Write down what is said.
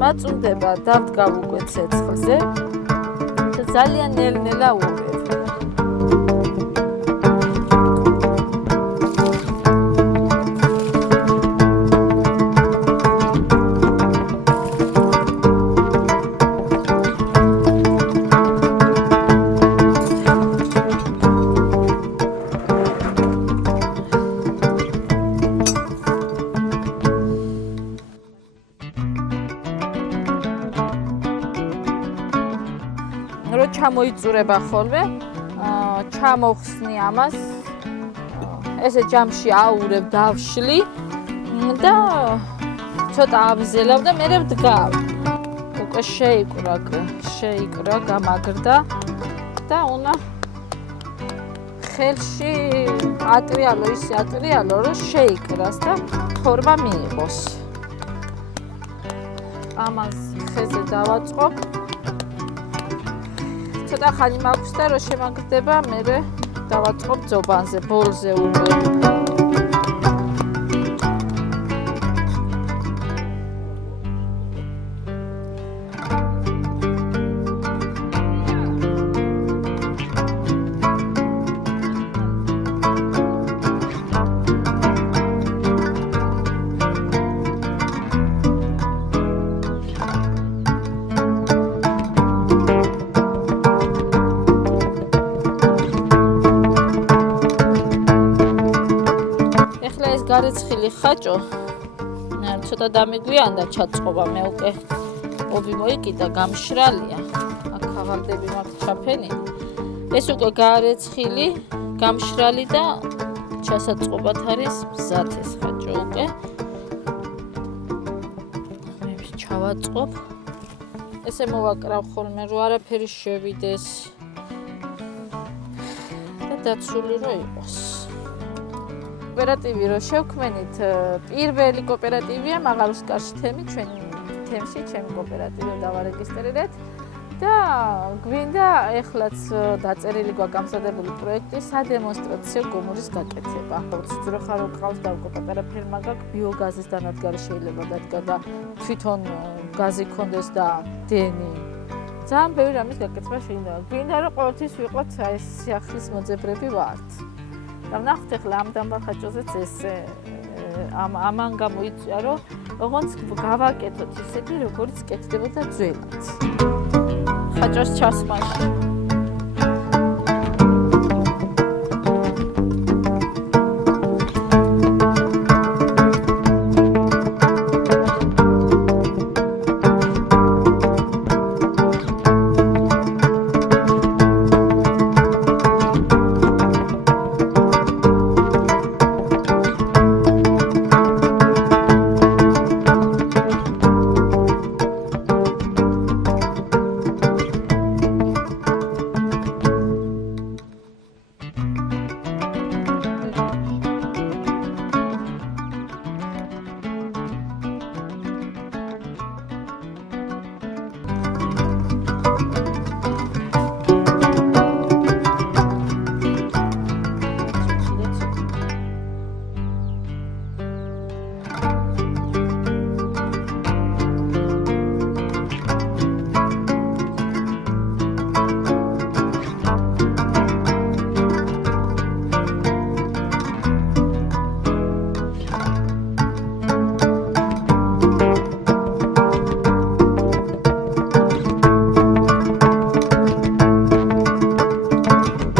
მაწუნდება, დავდგავ უკვე ცეცხლზე და ძალიან ნელ-ნელა უღებ. რო ჩამოიწურება ხოლმე, ჩამოვხსნი ამას, ესე ჯამში აურებ, დავშლი და ცოტა ავზელავ და მერე ვდგავ. უკვე შეიკრა, გამაგრდა და უნდა ხელში ატრიალო, რომ შეიკრას და ფორმა მიიღოს. ამას ხეზე დავაწყობ. ცოტა ხანი მაქვს და რო შემაგრდება, მერე დავაწყობ ძობანზე, ბოლზე უკვე. გარეცხილი ხაჭო ცოტა დამიგვიანდა ჩაწყობა, მე უკვე ობი მოიკიდა, გამშრალია. აქ ხაღალდები მაქვს ჩაფენილი. ეს უკვე გარეცხილი, გამშრალი და ჩასაწყობად არის მზად ეს ხაჭო უკვე. მე ჩავაწყობ. ესე მოვაკრავ ხოლმე, რომ არაფერი შევიდეს და დაცული რო იყოს. კოოპერატივი რო შევქმენით, პირველი კოოპერატივია მაღაროსკარში თემში, ჩემი კოოპერატივი დავარეგისტრირეთ და გვინდა ეხლაც დაწერილი გვაქვს გამზადებული პროექტი სადემონსტრაციო გომურის გაკეთება. ცუცურო ხარო ყავს და უკვე პატარა ფერმა გაქვს, ბიოგაზის დანადგარი შეიძლება დადგა და თვითონ გაზი ქონდეს და დენი. ძალიან ბევრი რამის გაკეთება შეიძლება. გვინდა რომ ყოველთვის ვიყოთ ეს სიახლის მოძებრები ვართ. და ვნახოთ ახლა ამ დამბახაჭოზეც ეს ამან გამოიწვია, რომ ოღონდ გავაკეთოთ ისეთი, როგორც კეთდებოდა ძველად. ხაჭოს ჩასმაში.